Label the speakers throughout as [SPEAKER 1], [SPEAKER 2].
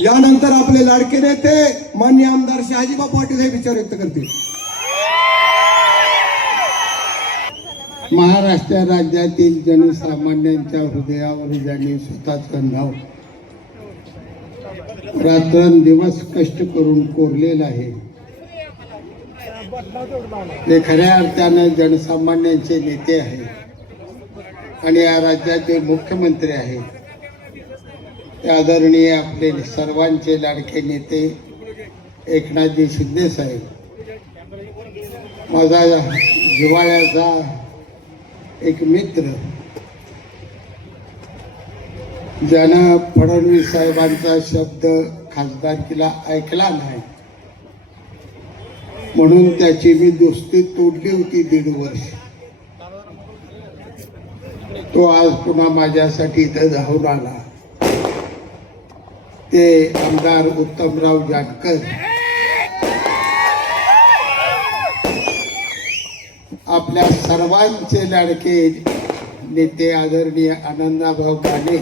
[SPEAKER 1] यानंतर आपले लाडके नेते मान्य आमदार शहाजीबा पाटील हे विचार व्यक्त करतील.
[SPEAKER 2] महाराष्ट्र राज्यातील जनसामान्यांच्या हृदयावर ज्यांनी स्वतःच नाव रात्रंदिवस कष्ट करून कोरलेलं आहे. ते खऱ्या अर्थानं जनसामान्यांचे नेते आहेत आणि या राज्याचे मुख्यमंत्री आहेत. आदरणीय आपले सर्वांचे लाडके नेते एकनाथजी शिंदे साहेब. माझा हिवाळ्याचा एक मित्र ज्यानं फडणवीस साहेबांचा शब्द खासदारकीला ऐकला नाही. म्हणून त्याची मी दोस्ती तोडली होती दीड वर्ष. तो आज पुन्हा माझ्यासाठी इथं धावून आला. ते आमदार उत्तमराव जानकर. आपल्या सर्वांचे लाडके नेते आदरणीय आनंदाभाऊ काने.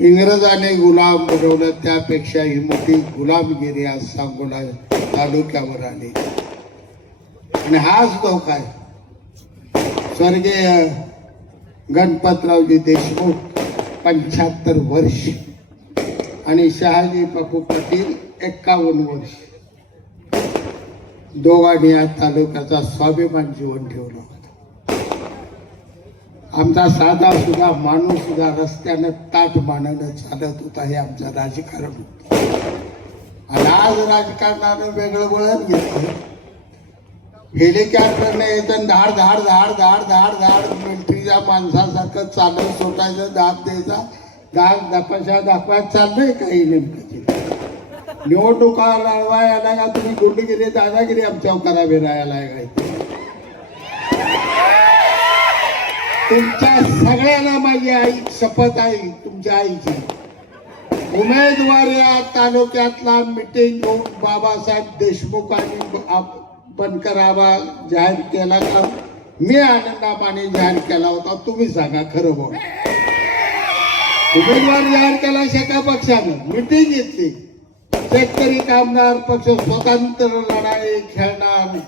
[SPEAKER 2] इंग्रजाने गुलाम बनवलं त्यापेक्षा ही मोठी गुलामगिरी आज सांगोला तालुक्यावर आली. आणि हाच धोका आहे स्वर्गीय गणपतरावजी देशमुख. पंच्याहत्तर वर्ष आणि शहाजी बापू पाटील एक्कावन्न वर्ष. दोघांनी या तालुक्याचा स्वाभिमान जीवन ठेवलं होतं. आमचा साधा सुद्धा माणूस सुद्धा रस्त्यानं ताट मानानं चालत होता हे आमचं राजकारण होतं. आणि आज राजकारणानं वेगळं वळण घेतलं. हेलिकॉप्टरने येतं धाड धाड धाड धाड धाड धाड मिलिटरीच्या माणसासारखं चालत सोटायचं दाब द्यायचा. दाग दपाशा दाखवायला चाललंय काही नेमकं? निवडणुका लढवायला का तुम्ही? गुंडगिरी दादागिरी आमच्यावर करावी राहायला काय? तुमच्या सगळ्यांना माझी आई शपथ आहे तुमच्या आईची. उमेदवार या तालुक्यातला मिटिंग घेऊन बाबासाहेब देशमुख आणि बंद करावा जाहीर केला का? मी आनंदाबाने जाहीर केला होता तुम्ही सांगा खरं बोल. उमेदवार जाहीर केला शेका पक्षानं मिटिंग घेतली. शेतकरी कामगार पक्ष स्वतंत्र लढाई खेळणार.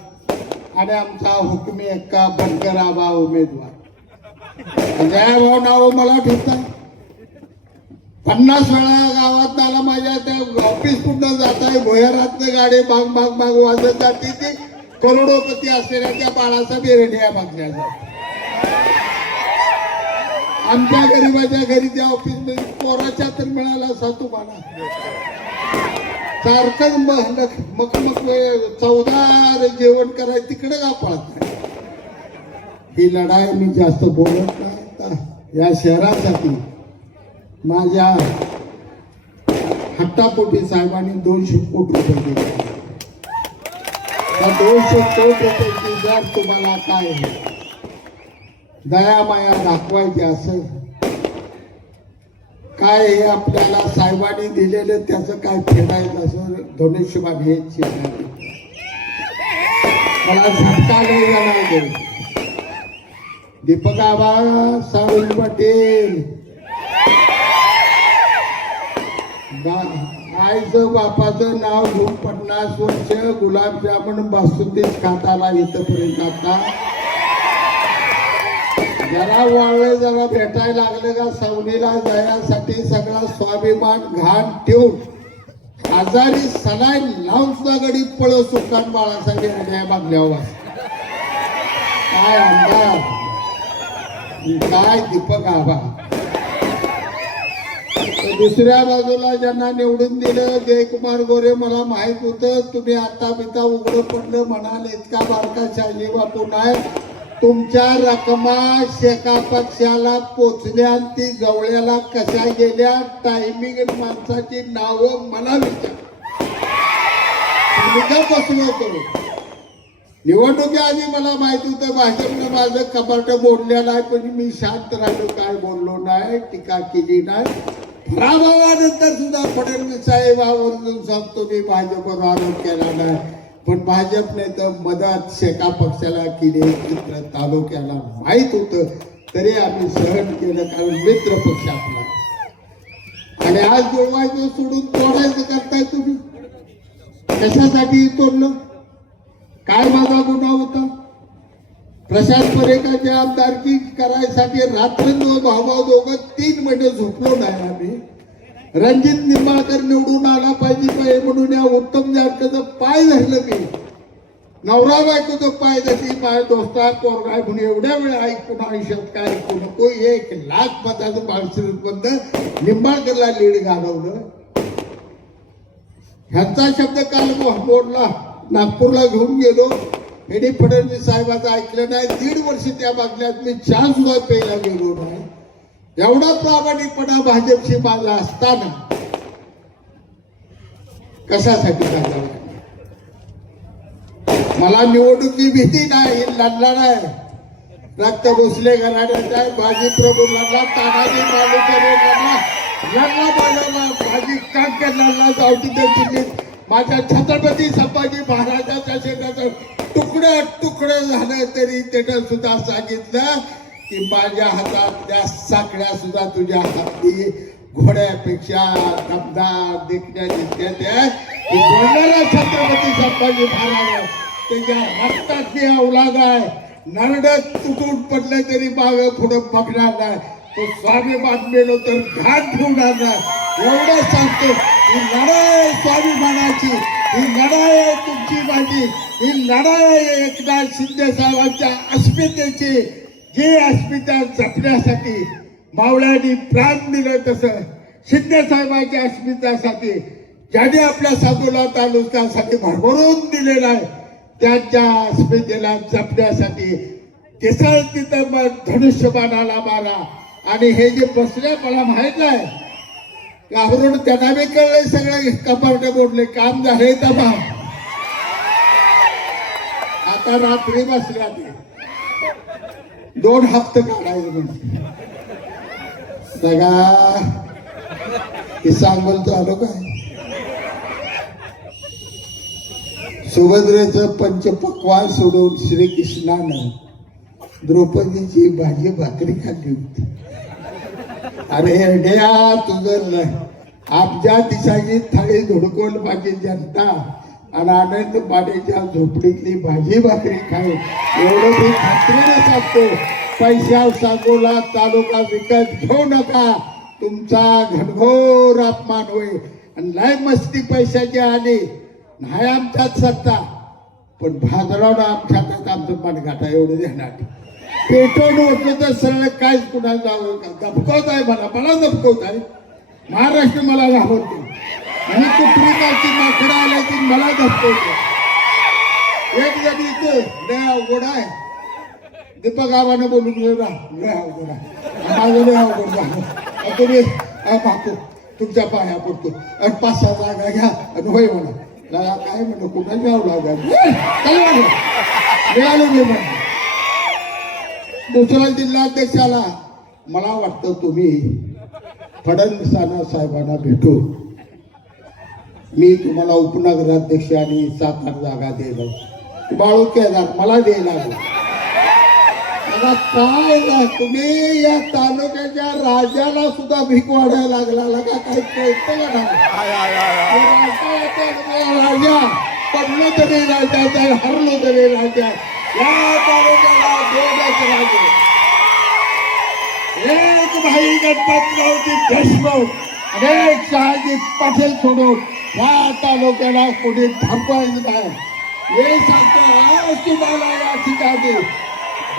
[SPEAKER 2] आणि आमचा हुकमी एक्का बनकर आबा उमेदवार. जया भाऊ नाव मला ठेवता पन्नास वेळा गावात आला माझ्या त्या ऑफिस कुठं जात आहे भुयारातनं गाडी बाग बाग बाग वाजत जाते ती करोडोपती असलेल्या त्या बाळाचा बेरडिया बघण्याचा आमच्या गरीबाच्या घरी त्या ऑफिसमध्ये पोराच्या तर मिळाला सातू बाळा. सारखं मग मग मग चौदार जेवण करायचं तिकडे का पळत नाही? ही लढाई मी जास्त बोलत नाही. तर या शहरासाठी माझ्या हट्टापोटी साहेबांनी दोनशे कोटी रुपये दिले. दोनशे कोटी रुपयाची जर तुम्हाला काय दयामाया दाखवायची असेल काय हे आपल्याला साहेबांनी दिलेलं त्याचं काय फेडायचं असं धनुष्यबाण हे चिन्ह मला झटका नाही जाणार दीपक आबा सावंत पाटील. आईचं बापाचं नाव घेऊन पन्नास वर्ष गुलाबजामुन बासुंदीच खाताला इथपर्यंत आता. जरा वाळलं जरा भेटायला लागलं का सावनीला जाण्यासाठी सगळा स्वाभिमान घाण ठेवून आजारी सलाय लावून सुद्धा गडी पळ सुकान बाळासाठी न्याय मागल्यावर काय आमदार काय दीपक आबा दुसऱ्या बाजूला ज्यांना निवडून दिलं जयकुमार गोरे मला माहीत होतं तुम्ही आता बिता उघडं पडलं म्हणाल इतका बारका शाही बापू नाही तुमच्या रकमा शेका पक्षाला पोचल्या ती गवळ्याला कशा गेल्या टायमिंग माणसाची नावं मला विचार. बसलो होतो. निवडणुकीआधी मला माहीत होतं भाजपनं माझं कपाट बोललेलं आहे पण मी शांत राहिलो काय बोललो नाही टीका केली नाही. पराभवानंतर सुद्धा फडणवीस साहेब आवर्जून सांगतो मी भाजपवर आरोप केला नाही. पण भाजपने तर मदत शेका पक्षाला केली मित्र तालुक्याला माहीत होतं. तरी आम्ही सहन केलं कारण मित्र पक्ष आपला. आणि आज जोडवायचं सोडून तोडायचं करताय तुम्ही. कशासाठी तोडलं काय माझा गुन्हा होता? प्रशांत परेकाची आमदारकी करायसाठी रात्रंदिवस भाऊभाऊ दोघं तीन महिने झोपलो नाही आम्ही. रणजित निंबाळकर निवडून आला पाहिजे पाहिजे म्हणून या उत्तम जारकाचं पाय धरलं मी. नवरा बायकोचं पाय धरली माझ्या दोस्ता पोरगाय म्हणून एवढ्या वेळ ऐकून आयुष्यात काय ऐकू नको. एक लाख पदाचं बाळश्रीत बंद. निंबाळकरला लीड घालवलं ह्यांचा शब्द काल बोलला नागपूरला घेऊन गेलो. हेडी फडणवीस साहेबाचं ऐकलं नाही. दीड वर्ष त्या बागल्यात मी चहा सुद्धा प्यायला गेलो नाही. एवढा प्रामाणिकपणा भाजपशी माझा असताना कशासाठी मला निवडणुकी भीती नाही लढला नाही. रक्त भोसले घराण्याचा आहे बाजी प्रभू लढला तानाजी मालुसरे लढला. लढला बोलवला बाजी कांकर लढला जावती दिल्लीत माझ्या छत्रपती संभाजी महाराजाच्या शेताचं तुकडं तुकडं झालं तरी त्यानं सुद्धा सांगितलं की माझ्या हातातल्या साकड्या सुद्धा तुझ्या हाती. घोड्यापेक्षा दमदार देखण्या दिसत्या त्या की बोलणारा छत्रपती संभाजी महाराज त्याच्या रक्तातली औलाद आहे नरड तुटून पडले तरी माग पुढं बघणार नाही. तो स्वामी बांधलेलो तर घाट ठेवणार नाही. एवढं सांगतो की लढाई स्वाभिमानाची ही लढाई आहे तुमची माझी. ही लढाई आहे एकनाथ शिंदे साहेबांच्या अस्मितेची. जी अस्मिता जपण्यासाठी मावळ्यांनी प्राण दिलं तसं शिंदे साहेबांच्या अस्मितासाठी ज्याने आपल्या साधूला तालुक्यासाठी भरभरून दिलेला आहे त्यांच्या अस्मितेला जपण्यासाठी केसळ तिथं मग धनुष्यबाणाला मारा. आणि हे जे बसले मला माहीत आहे घाबरून त्यांना बी कळलंय सगळे कपारटे बोलले काम झाले तबा आता रात्री बसल्या ते दोन हप्ते काढायचे म्हणजे बघा हे सांगोल आलो काय सुभद्रेचं पंचपक्वान सोडून श्रीकृष्णानं द्रौपदीची भाजी भाकरी खाल्ली होती. अरे हेड्या तुझं आमच्या दिशाची थाळी धुडकोल बाकी जनता आणि आनंद पाण्याच्या झोपडीतली भाजी भाकरी खाऊ एवढं मी खात्रीने सांगतो. पैशा सांगोला तालुका विकत घेऊ नका. तुमचा घनघोर अपमान होईल. आणि लय मस्ती पैशाची आली नाही आमच्यात सत्ता. पण भाजरावनं आमच्या हातात आमचं मनगाठा एवढं देणार. पेटवून होतं तर सरळ काहीच कुणा जावं का? दबकवत आहे मला मला दबकवत आहे. महाराष्ट्र मला घाबरतो आणि कुठली कालची माकडं आल्या की मला दबकवतो. एक जण इथं लय अवघड आहे. दीपक आबाने बोलून गेलं लय अवघड आहे. माझं लय अवघड झालं. तुम्ही पाहतो तुमच्या पाया पडतो. आणि पाच सहा जागा घ्या आणि होय म्हणा. काय म्हणलं कुठं जाऊ लागा मिळालो मी म्हणा. दुसरा जिल्हाध्यक्षाला. मला वाटतं तुम्ही फडणवीसांना साहेबांना भेटू. मी तुम्हाला उपनगराध्यक्ष आणि सात आठ जागा देलो बाळू केदार मला द्यायला काय ना तुम्ही या तालुक्याच्या राजाला सुद्धा भीक वाढायला लागला. का? काही कळतं का राजा पडलो तरी राजा. हरलो तरी राजा. या तालुक्याला दोनच राजे एक भाई गणपतरावची देशमुख अनेक शहाजी पाटील सोडून या तालुक्याला कोणी थांबवायचं नाही. हे सांगतो आज तुम्हाला या ठिकाणी.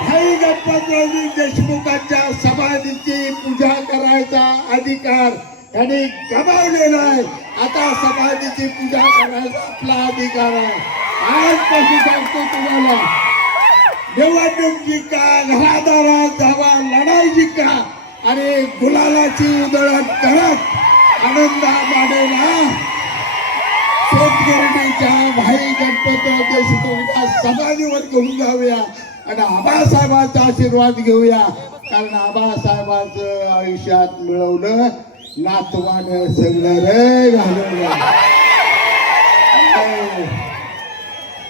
[SPEAKER 2] भाई गणपतरावजी देशमुखांच्या समाधीची पूजा करायचा अधिकार त्यांनी गमावलेला आहे आता समाधीची पूजा करायचा आपला अधिकार आहे. आजपासून सांगतो तुम्हाला निवडणूक जिंका घरादारात धावा लढाई जिंका आणि गुलालाची उधळण करत आनंद मानेला शेतकऱ्यांच्या भाई गणपतराव देशमुखच्या समाधीवर घेऊन जाऊया आणि आबासाहेबांचा आशीर्वाद घेऊया. कारण आबासाहेबांचं आयुष्यात मिळवलं नातवानं सगळं रे घालवलं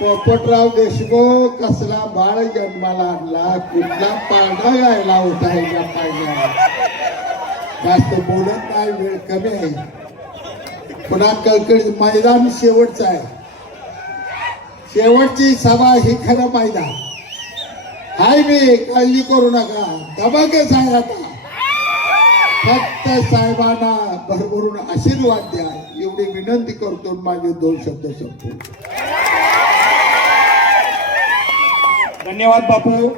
[SPEAKER 2] पोपटराव देशमुख कसला बाळ जन्माला आणला कुठला पांढरा गायला उठायला पाहिजे? जास्त बोलत नाही वेळ कमी आहे. पुन्हा कळकळी मैदान शेवटचं आहे. शेवटची सभा ही खरं मैदान. हाय मी काळजी करू नका. दबाकच आहे आता. फक्त साहेबांना भरभरून आशीर्वाद द्या. एवढी विनंती करतो माझे दोन शब्द संपतो
[SPEAKER 3] धन्यवाद बापू